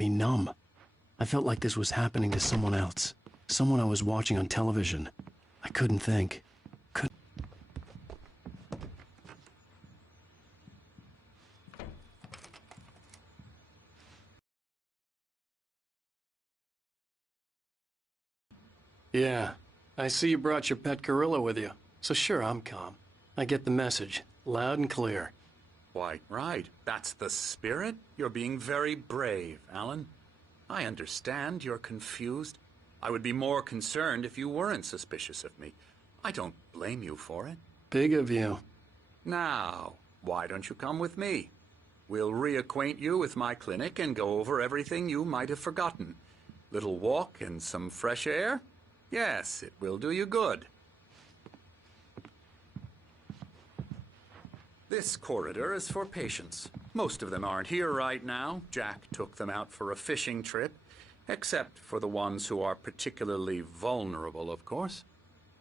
me numb. I felt like this was happening to someone else. Someone I was watching on television. I couldn't think. Yeah, I see you brought your pet gorilla with you. So sure, I'm calm. I get the message, loud and clear. Why, right. That's the spirit. You're being very brave, Alan. I understand you're confused. I would be more concerned if you weren't suspicious of me. I don't blame you for it. Big of you. Now, why don't you come with me? We'll reacquaint you with my clinic and go over everything you might have forgotten. Little walk and some fresh air? Yes, it will do you good. This corridor is for patients. Most of them aren't here right now. Jack took them out for a fishing trip, except for the ones who are particularly vulnerable, of course.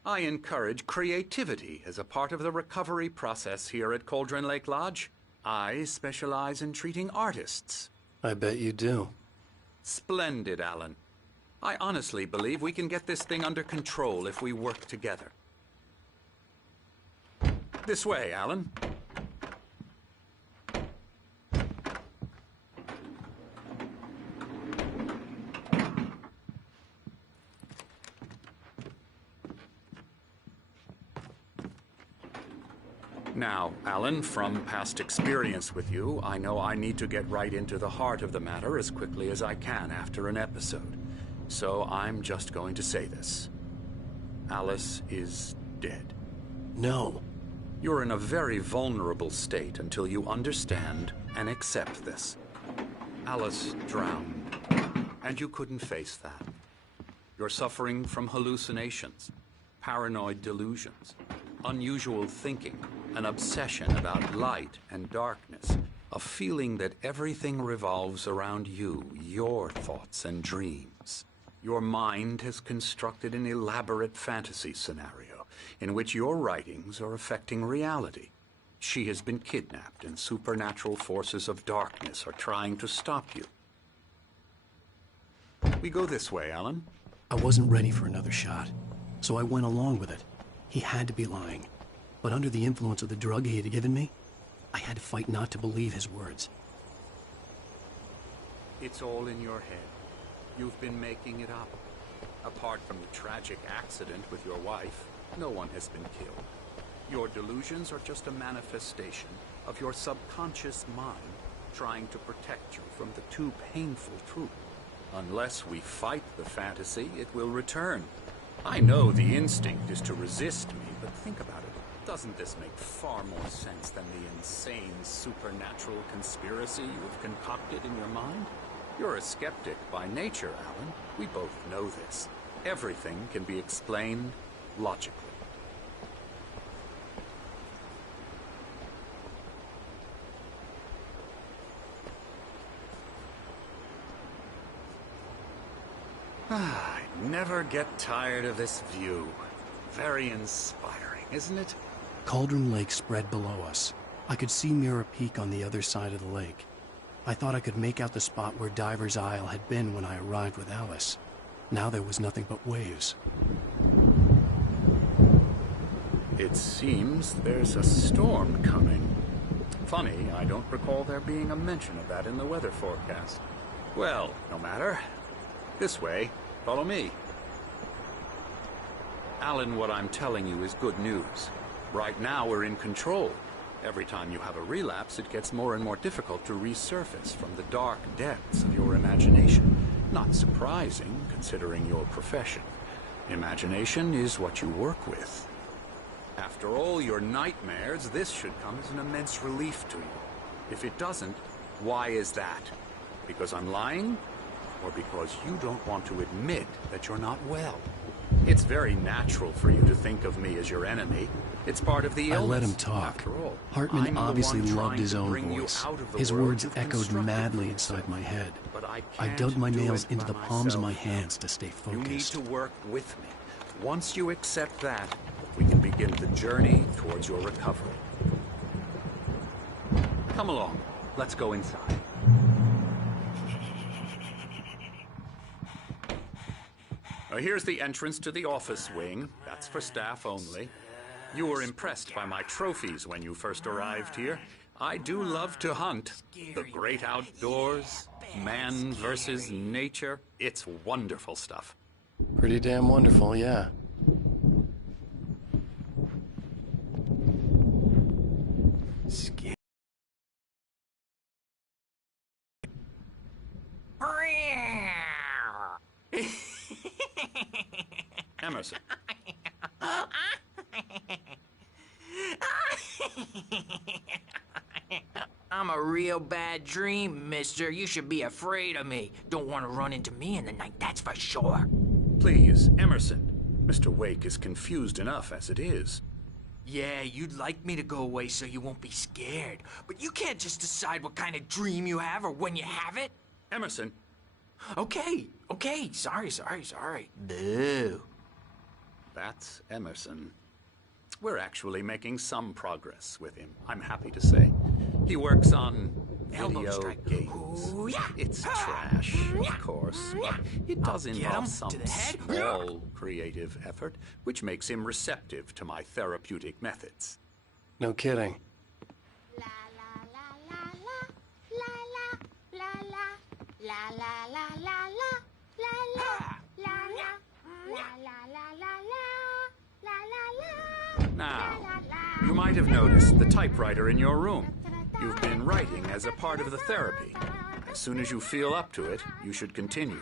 I encourage creativity as a part of the recovery process here at Cauldron Lake Lodge. I specialize in treating artists. I bet you do. Splendid, Alan. I honestly believe we can get this thing under control if we work together. This way, Alan. Now, Alan, from past experience with you, I know I need to get right into the heart of the matter as quickly as I can after an episode. So I'm just going to say this. Alice is dead. No. You're in a very vulnerable state until you understand and accept this. Alice drowned, and you couldn't face that. You're suffering from hallucinations, paranoid delusions, unusual thinking, an obsession about light and darkness, a feeling that everything revolves around you, your thoughts and dreams. Your mind has constructed an elaborate fantasy scenario in which your writings are affecting reality. She has been kidnapped and supernatural forces of darkness are trying to stop you. We go this way, Alan. I wasn't ready for another shot, so I went along with it. He had to be lying. But under the influence of the drug he had given me, I had to fight not to believe his words. It's all in your head. You've been making it up. Apart from the tragic accident with your wife, no one has been killed. Your delusions are just a manifestation of your subconscious mind trying to protect you from the too painful truth. Unless we fight the fantasy, it will return. I know the instinct is to resist me, but think about it. Doesn't this make far more sense than the insane supernatural conspiracy you've concocted in your mind? You're a skeptic by nature, Alan. We both know this. Everything can be explained logically. I never get tired of this view. Very inspiring, isn't it? Cauldron Lake spread below us. I could see Mirror Peak on the other side of the lake. I thought I could make out the spot where Diver's Isle had been when I arrived with Alice. Now there was nothing but waves. It seems there's a storm coming. Funny, I don't recall there being a mention of that in the weather forecast. Well, no matter. This way. Follow me. Alan, what I'm telling you is good news. Right now, we're in control. Every time you have a relapse, it gets more and more difficult to resurface from the dark depths of your imagination. Not surprising, considering your profession. Imagination is what you work with. After all your nightmares, this should come as an immense relief to you. If it doesn't, why is that? Because I'm lying? Or because you don't want to admit that you're not well? It's very natural for you to think of me as your enemy. It's part of the illness. I let him talk. After all, Hartman obviously loved his own voice. His words echoed madly inside my head. I dug my nails into the palms of my hands to stay focused. You need to work with me. Once you accept that, we can begin the journey towards your recovery. Come along. Let's go inside. Here's the entrance to the office wing. That's for staff only. You were impressed by my trophies when you first arrived here. I do love to hunt. The great outdoors, man versus nature. It's wonderful stuff. Pretty damn wonderful, yeah. Scary. Emerson. I'm a real bad dream, mister. You should be afraid of me. Don't want to run into me in the night, that's for sure. Please, Emerson. Mr. Wake is confused enough as it is. Yeah, you'd like me to go away so you won't be scared. But you can't just decide what kind of dream you have or when you have it. Emerson. Okay. Sorry. Boo. That's Emerson. We're actually making some progress with him, I'm happy to say. He works on Elbow video strike. games. Ooh, yeah. It's trash, of course, but it does Get involve him some to the head. small creative effort, which makes him receptive to my therapeutic methods. No kidding. La la la la la la la la la la la la la la la Now, you might have noticed the typewriter in your room. You've been writing as a part of the therapy. As soon as you feel up to it, you should continue.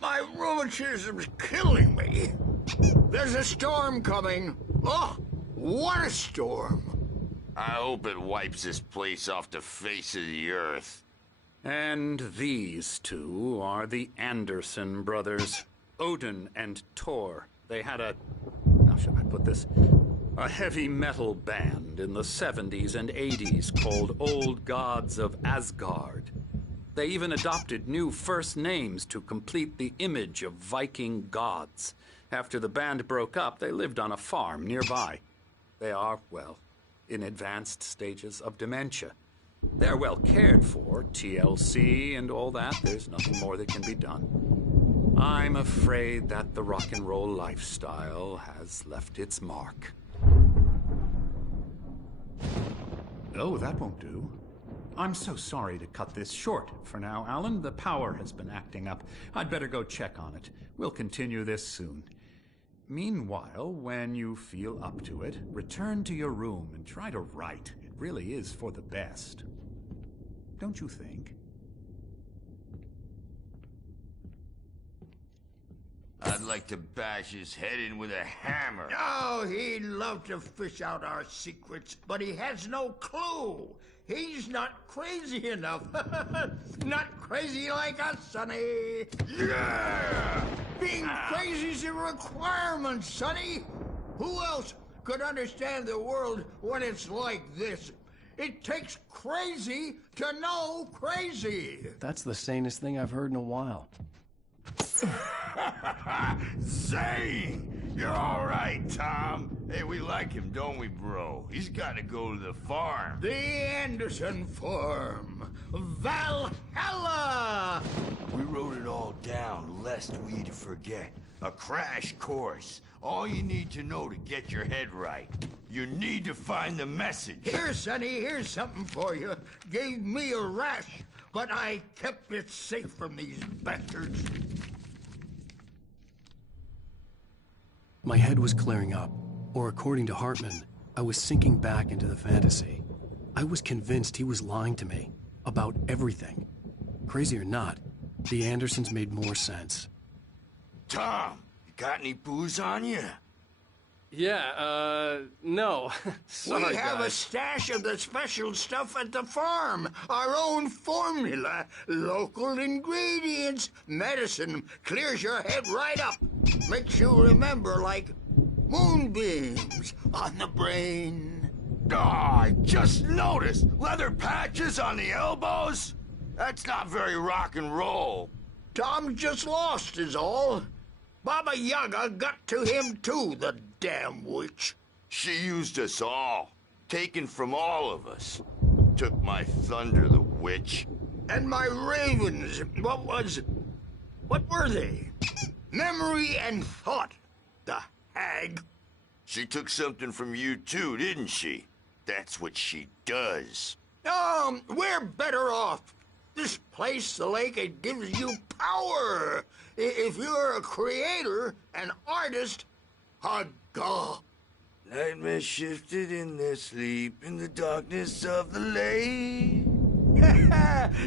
My rheumatism's killing me. There's a storm coming. Oh, what a storm. I hope it wipes this place off the face of the earth. And these two are the Anderson brothers, Odin and Tor. They had how should I put this? A heavy metal band in the 70s and 80s called Old Gods of Asgard. They even adopted new first names to complete the image of Viking gods. After the band broke up, they lived on a farm nearby. They are, well, in advanced stages of dementia. They're well cared for, TLC and all that. There's nothing more that can be done. I'm afraid that the rock and roll lifestyle has left its mark. Oh, that won't do. I'm so sorry to cut this short for now, Alan. The power has been acting up. I'd better go check on it. We'll continue this soon. Meanwhile, when you feel up to it, return to your room and try to write. It really is for the best. Don't you think? I'd like to bash his head in with a hammer. Oh, he'd love to fish out our secrets, but he has no clue. He's not crazy enough. Not crazy like us, Sonny. Yeah! Being crazy's a requirement, Sonny. Who else could understand the world when it's like this? It takes crazy to know crazy. That's the sanest thing I've heard in a while. Zane! You're all right, Tom. Hey, we like him, don't we, bro? He's got to go to the farm. The Anderson Farm. Valhalla! We wrote it all down, lest we forget. A crash course. All you need to know to get your head right. You need to find the message. Here, Sonny, here's something for you. Gave me a rash, but I kept it safe from these bastards. My head was clearing up, or according to Hartman, I was sinking back into the fantasy. I was convinced he was lying to me about everything. Crazy or not, the Andersons made more sense. Tom, you got any booze on you? Yeah, no. Sorry, We have a guys. stash of the special stuff at the farm. Our own formula. Local ingredients. Medicine clears your head right up. Makes you remember like moonbeams on the brain. Oh, I just noticed. Leather patches on the elbows? That's not very rock and roll. Tom just lost is all. Baba Yaga got to him too, the damn witch. She used us all. Taken from all of us. Took my thunder, the witch. And my ravens, what were they? Memory and thought, the hag. She took something from you too, didn't she? That's what she does. We're better off. This place, the lake, it gives you power. If you're a creator, an artist, a god. Nightmare shifted in their sleep in the darkness of the lake.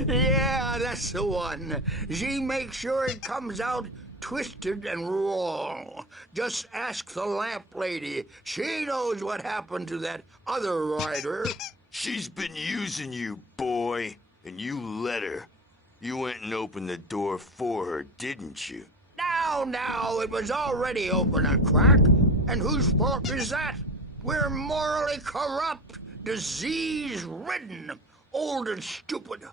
Yeah, that's the one. She makes sure it comes out twisted and wrong. Just ask the lamp lady. She knows what happened to that other rider. She's been using you, boy, and you let her. You went and opened the door for her, didn't you? Now, it was already open a crack. And whose fault is that? We're morally corrupt, disease-ridden, old and stupid.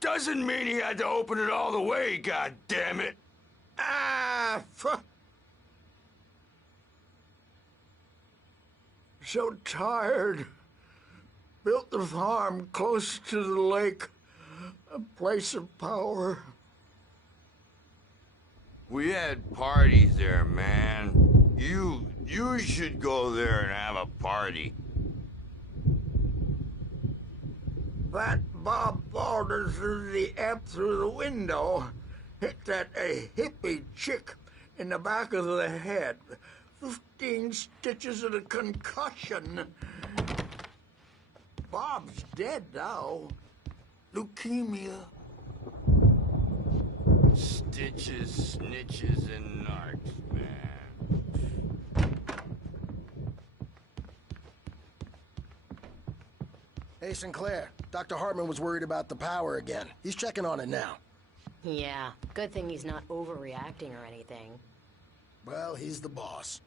Doesn't mean he had to open it all the way, goddammit. So tired. Built the farm close to the lake, a place of power. We had parties there, man. You should go there and have a party. That Bob Balder threw the amp through the window, hit that hippie chick in the back of the head. 15 stitches and a concussion. Bob's dead now. Leukemia. Stitches, snitches, and narcs, man. Hey, Sinclair. Dr. Hartman was worried about the power again. He's checking on it now. Yeah, good thing he's not overreacting or anything. Well, he's the boss.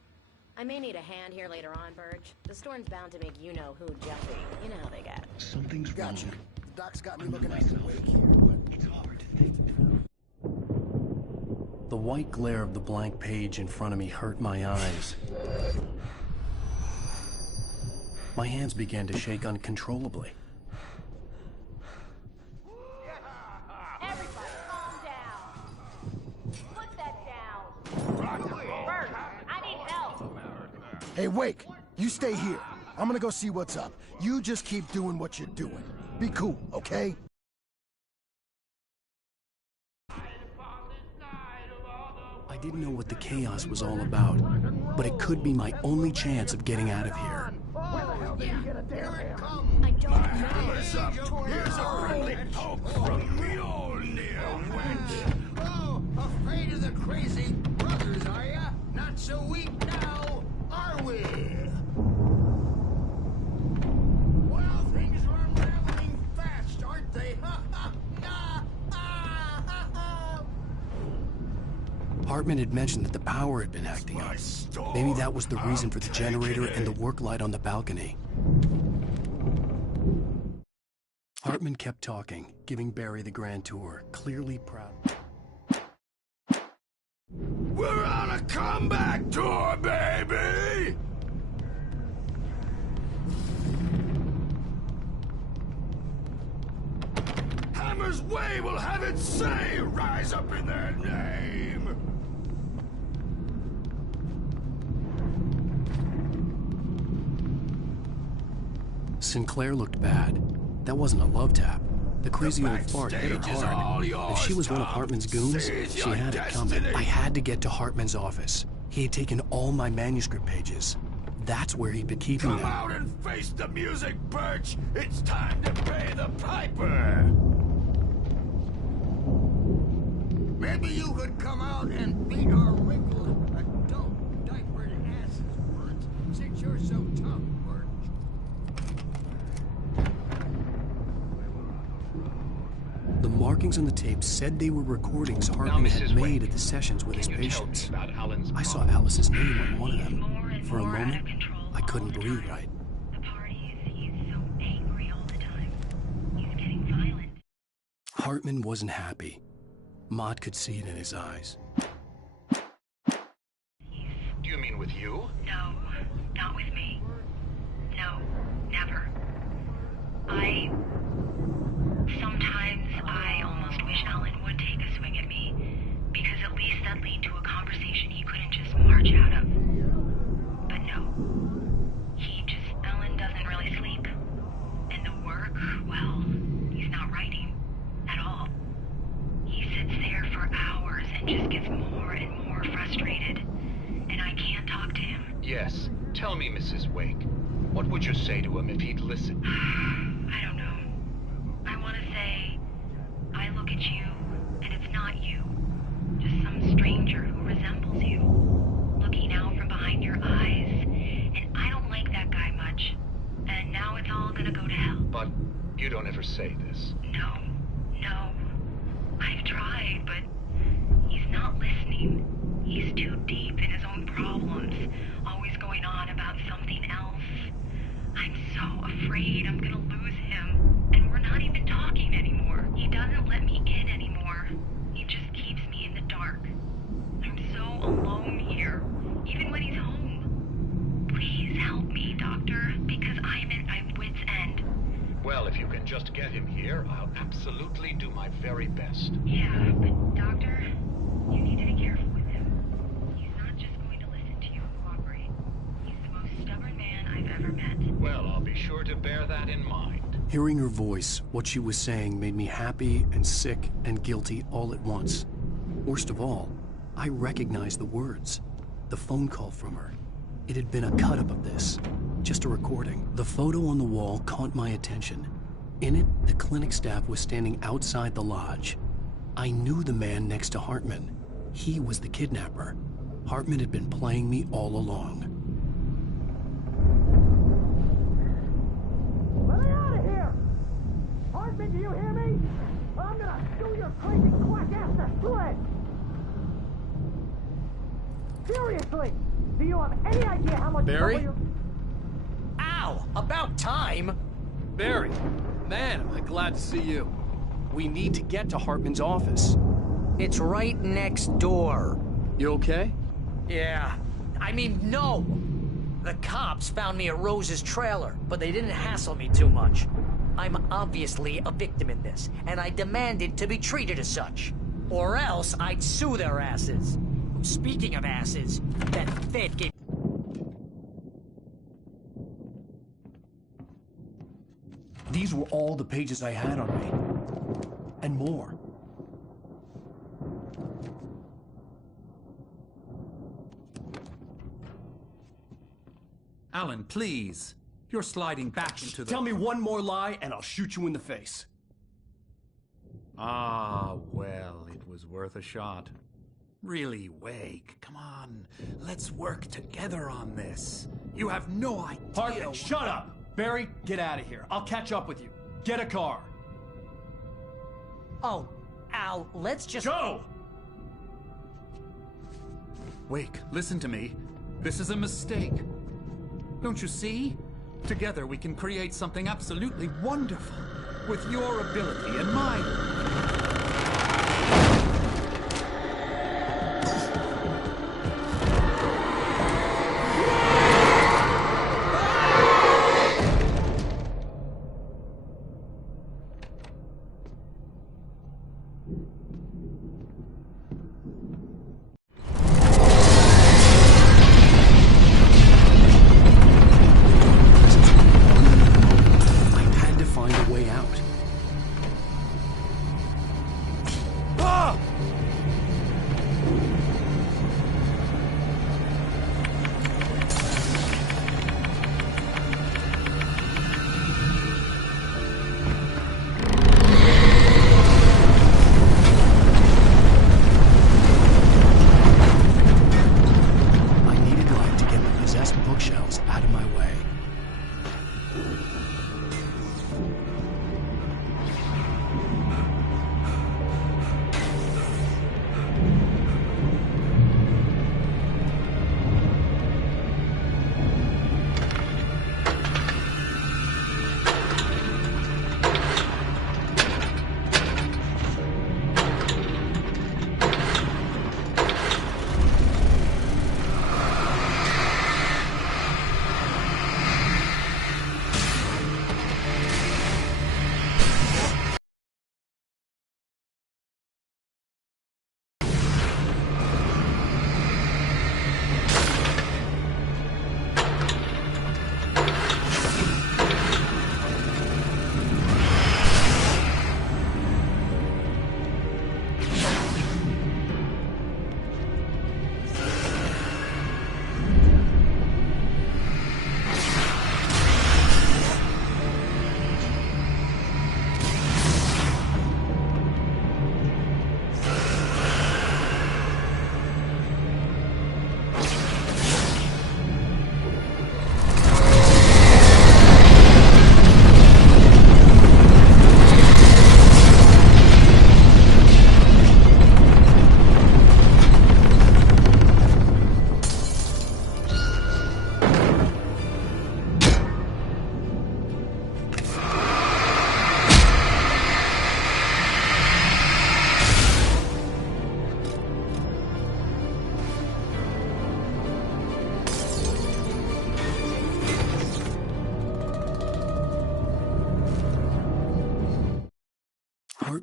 I may need a hand here later on, Burge. The storm's bound to make you-know-who jumpy. You know how they get. Something's Gotcha. wrong. The doc's got me looking at the wake here, but... It's hard to think. The white glare of the blank page in front of me hurt my eyes. My hands began to shake uncontrollably. Everybody, calm down. Put that down. Bert, I need help. Hey, Wake! You stay here. I'm gonna go see what's up. You just keep doing what you're doing. Be cool, okay? I didn't know what the chaos was all about, but it could be my only chance of getting out of here. I don't know. Here's a friendly poke from Mjolnir, wench. Oh, afraid of the crazy brothers, are ya? Not so weak now, are we? Well, things are unraveling fast, aren't they? Hartman had mentioned that the power had been acting up. Maybe that was the reason for the generator and the work light on the balcony. Hartman kept talking, giving Barry the grand tour, clearly proud. We're on a comeback tour, baby! Hammer's Way will have its say! Rise up in their name! Sinclair looked bad. That wasn't a love tap. The crazy old fart hit her hard. If she was one of Hartman's goons, she had it coming. I had to get to Hartman's office. He had taken all my manuscript pages. That's where he'd been keeping them. Come out and face the music, Birch! It's time to pay the piper! Maybe you could come out and beat our wrinkled, adult, diapered asses, Bert, since you're so tough, Bert. The markings on the tape said they were recordings Hartman had made at the sessions with his patients. I saw Alice's name on one of them. For a moment, I couldn't breathe right. The parties, he's so angry all the time. He's getting violent. Hartman wasn't happy. Maude could see it in his eyes. with you? No, not with me. No, never. Sometimes I almost wish Alan would take a swing at me, because at least that lead to a conversation he couldn't just march out of. But no. Alan doesn't really sleep. And the work, well, he's not writing at all. He sits there for hours and just gets more and more frustrated. And I can't talk to him. Yes. Tell me, Mrs. Wake. What would you say to him if he'd listen? I don't know. I want to say, I look at you, and it's not you. Just some stranger who resembles you. Looking out from behind your eyes. And I don't like that guy much. And now it's all gonna go to hell. But you don't ever say this. No. I've tried, but he's not listening. He's too deep in his own problems, always going on about something else. I'm so afraid I'm gonna lose him, and we're not even talking anymore. He doesn't let me in anymore. He just keeps me in the dark. I'm so alone here, even when he's home. Please help me, Doctor, because I'm at my wit's end. Well, if you can just get him here, I'll absolutely do my very best. Yeah, but Doctor, you need to be careful with him. He's not just going to listen to you and cooperate. He's the most stubborn man I've ever met. Well, I'll be sure to bear that in mind. Hearing her voice, what she was saying made me happy and sick and guilty all at once. Worst of all, I recognized the words. The phone call from her. It had been a cut-up of this. Just a recording. The photo on the wall caught my attention. In it, the clinic staff was standing outside the lodge. I knew the man next to Hartman. He was the kidnapper. Hartman had been playing me all along. Let me out of here! Hartman, do you hear me? I'm gonna shoot your crazy quack-ass to shreds! Seriously! Do you have any idea how much Barry? trouble you... Ow! About time! Barry, man, am I glad to see you. We need to get to Hartman's office. It's right next door. You okay? Yeah. I mean, no! The cops found me at Rose's trailer, but they didn't hassle me too much. I'm obviously a victim in this, and I demanded to be treated as such. Or else I'd sue their asses. Speaking of asses, that Fed gave... These were all the pages I had on me. And more. Alan, please. You're sliding back into the... Tell me one more lie and I'll shoot you in the face. Ah, well, it was worth a shot. Really, Wake, come on. Let's work together on this. You have no idea... Hartman, shut up! Barry, get out of here. I'll catch up with you. Get a car. Oh, Al, let's just... Go! Wake, listen to me. This is a mistake. Don't you see? Together we can create something absolutely wonderful. With your ability and mine.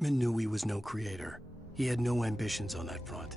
Hartman knew he was no creator. He had no ambitions on that front.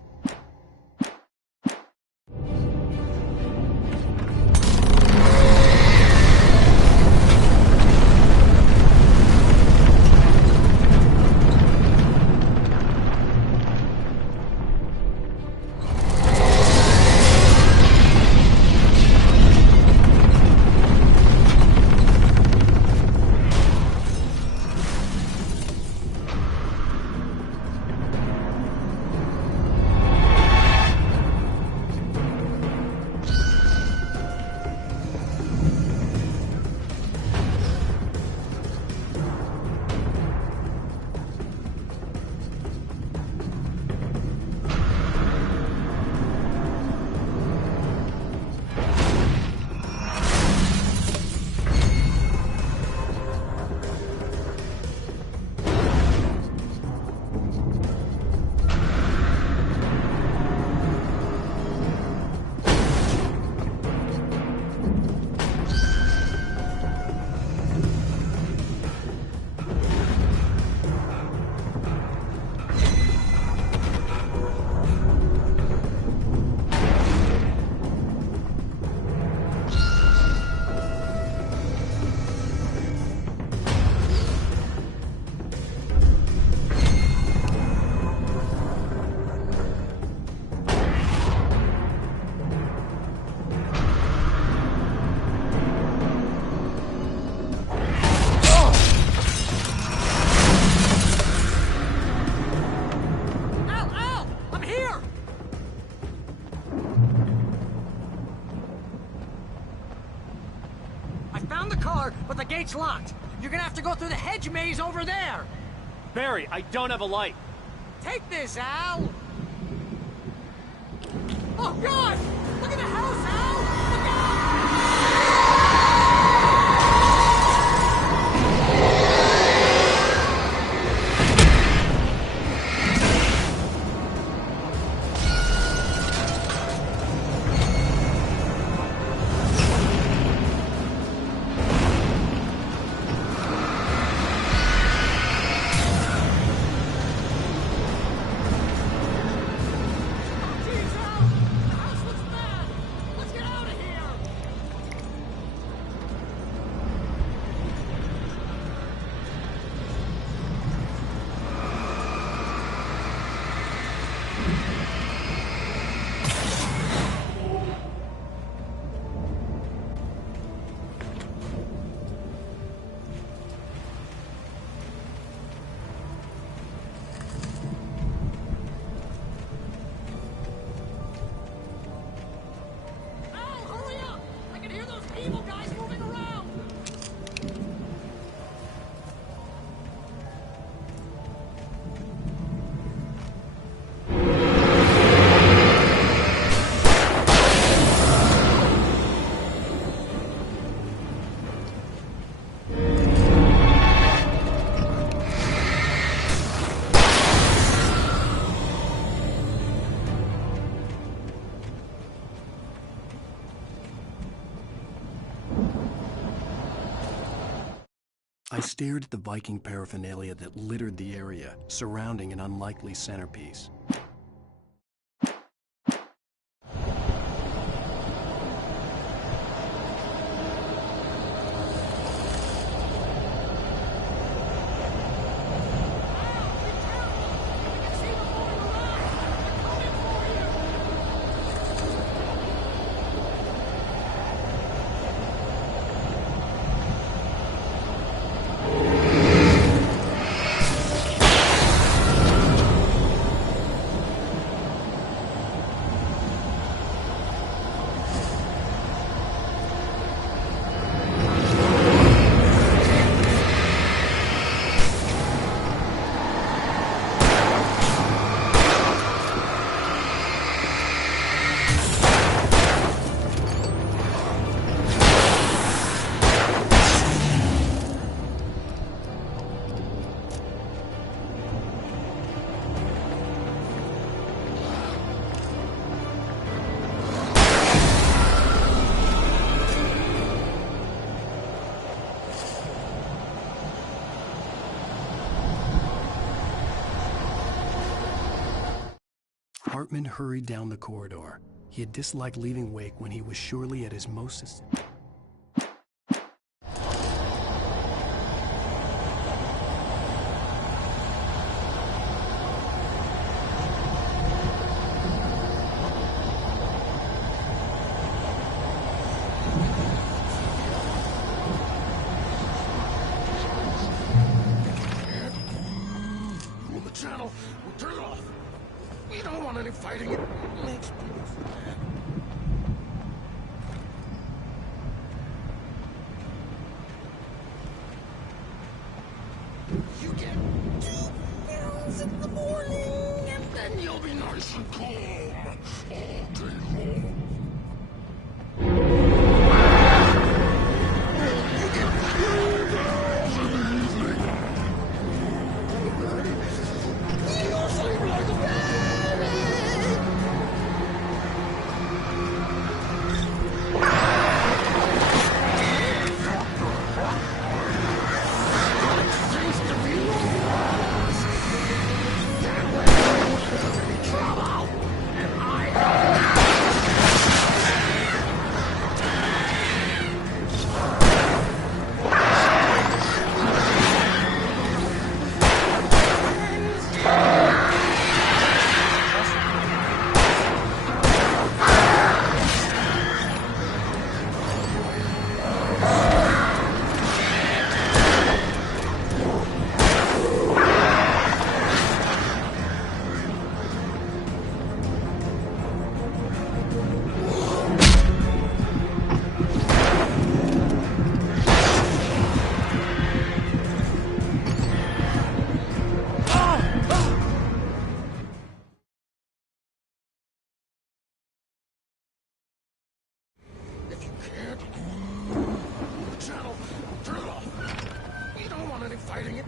But the gate's locked. You're gonna have to go through the hedge maze over there. Barry, I don't have a light. Take this, Al. Oh, God! Look at the house, Al! Look out! I stared at the Viking paraphernalia that littered the area, surrounding an unlikely centerpiece. Hartman hurried down the corridor. He had disliked leaving Wake when he was surely at his most... Channel, we'll turn it off. We don't want any fighting. It makes people mad. You get 2 pounds in the morning, and then you'll be nice and calm all day long. You get 3 pounds in the evening. You'll sleep like a baby! Seems to be yours! That way you won't have any trouble! And I If you can't, the channel, turn it off. We don't want any fighting. It